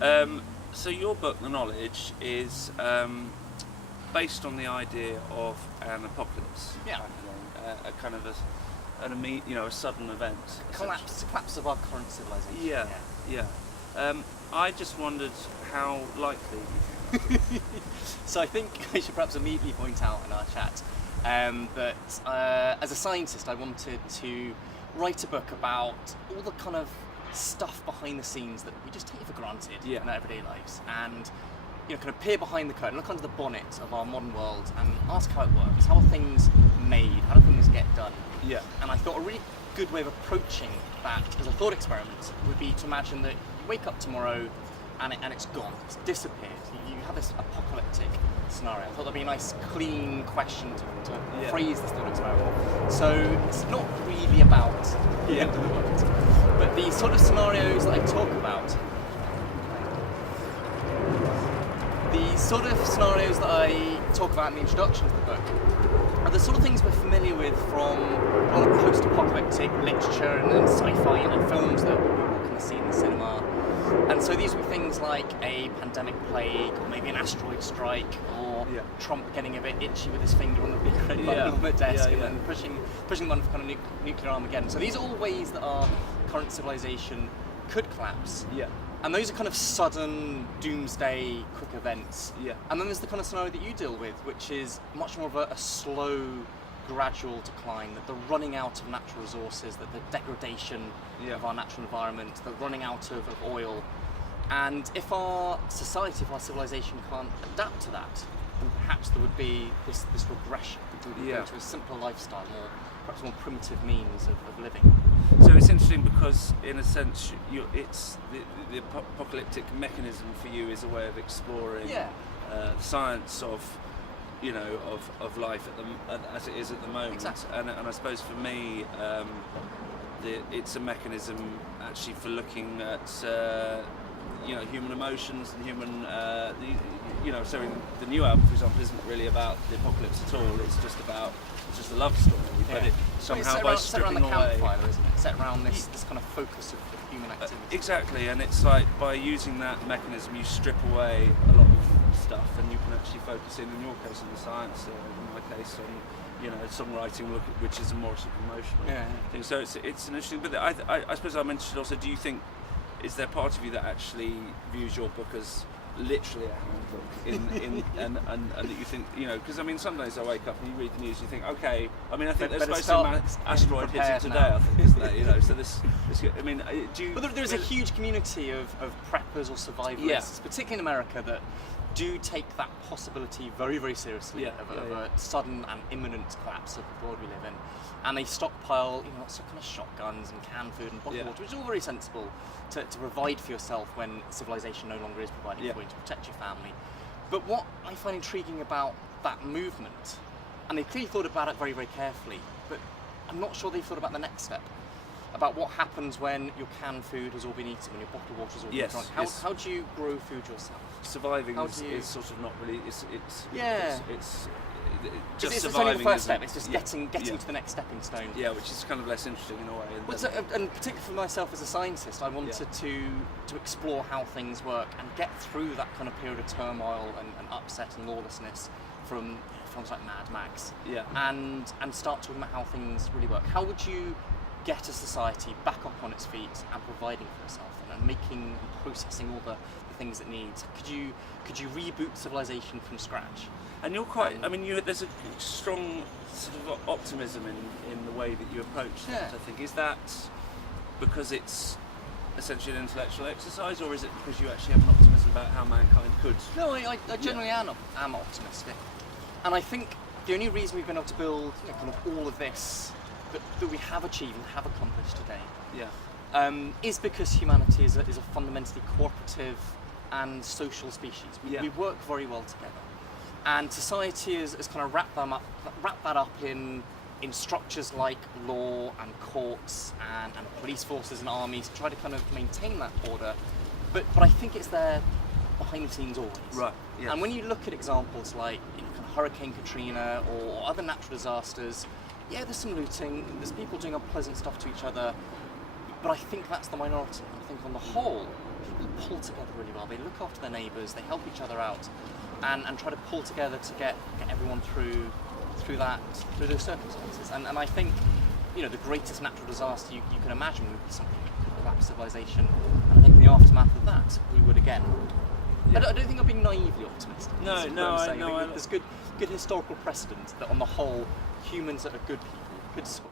Hello. So your book, The Knowledge, is based on the idea of an apocalypse. Yeah. A kind of a sudden event. Collapse of our current civilization. Yeah. I just wondered how likely. So I think I should perhaps immediately point out in our chat that as a scientist I wanted to write a book about all the kind of stuff behind the scenes that we just take for granted in our everyday lives, and kind of peer behind the curtain, look under the bonnet of our modern world and ask how it works. How are things made? How do things get done? Yeah. And I thought a really good way of approaching that as a thought experiment would be to imagine that you wake up tomorrow and it's gone, it's disappeared. You have this apocalyptic scenario. I thought that'd be a nice, clean question to phrase this thought experiment. So it's not really about the end of the world, but the sort of scenarios that I talk about. The sort of scenarios that I talk about in the introduction to the book are the sort of things we're familiar with from all the post-apocalyptic literature and sci-fi and films that we all kind of see in the cinema. And so these were things like a pandemic plague, or maybe an asteroid strike, or Trump getting a bit itchy with his finger on the big red button on the desk, and then pushing one for kind of nuclear Armageddon. So these are all ways that our current civilization could collapse. Yeah. And those are kind of sudden, doomsday, quick events. Yeah. And then there's the kind of scenario that you deal with, which is much more of a slow, gradual decline, that the running out of natural resources, that the degradation of our natural environment, the running out of oil. And if our society, if our civilization can't adapt to that, then perhaps there would be this regression. We would go to a simpler lifestyle, perhaps more primitive means of living. So it's interesting because, in a sense, it's the apocalyptic mechanism for you is a way of exploring science of life as it is at the moment. Exactly. And I suppose for me, it's a mechanism actually for looking at human emotions and human so in the new album, for example, isn't really about the apocalypse at all. It's just a love story, but it somehow by stripping away. Set around the campfire, isn't it? Set around this kind of focus of human activity. Exactly, and it's like by using that mechanism, you strip away a lot of stuff, and you can actually focus in your case, on the science, in my case, on songwriting, which is a more sort of emotional thing. So it's an interesting. But I suppose I'm interested also. Do you think is there part of you that actually views your book as literally a handbook and that you think, because I mean some days I wake up and you read the news and you think, okay, I mean I think there's supposed to be an asteroid hitting today now. I think, isn't there? So this I mean, do you... But there's a huge community of preppers or survivors, particularly in America, that do take that possibility very, very seriously of a sudden and imminent collapse of the world we live in. And they stockpile, lots of kind of shotguns and canned food and bottled water, which is all very sensible to provide for yourself when civilization no longer is providing for you, to protect your family. But what I find intriguing about that movement, and they clearly thought about it very, very carefully, but I'm not sure they've thought about the next step, about what happens when your canned food has all been eaten, when your bottled water has all been drunk. How do you grow food yourself? Surviving is sort of not really. It's just it's surviving. Only the first step. It's just getting to the next stepping stone. Yeah, which is kind of less interesting in a way. And particularly for myself as a scientist, I wanted to explore how things work and get through that kind of period of turmoil and upset and lawlessness from films like Mad Max. Yeah. And start talking about how things really work. How would you get a society back up on its feet and providing for itself and making and processing all the things it needs? Could you reboot civilization from scratch? And you're quite, there's a strong sort of optimism in the way that you approach that, I think. Is that because it's essentially an intellectual exercise, or is it because you actually have an optimism about how mankind could? No, I generally am optimistic. And I think the only reason we've been able to build kind of all of this that we have achieved and have accomplished today is because humanity is a fundamentally cooperative and social species. We work very well together. And society has kind of wrapped that up in structures like law and courts and police forces and armies to try to kind of maintain that order. But I think it's there behind the scenes always. Right. Yes. And when you look at examples like kind of Hurricane Katrina or other natural disasters, there's some looting, there's people doing unpleasant stuff to each other, but I think that's the minority. I think on the whole, people pull together really well. They look after their neighbours, they help each other out, and try to pull together to get everyone through those circumstances. And I think, you know, the greatest natural disaster you can imagine would be something that could collapse civilization. And I think in the aftermath of that, we would again. Yeah. I don't think I'm being naively optimistic. No, I think there's good historical precedent that on the whole, humans that are good people could survive.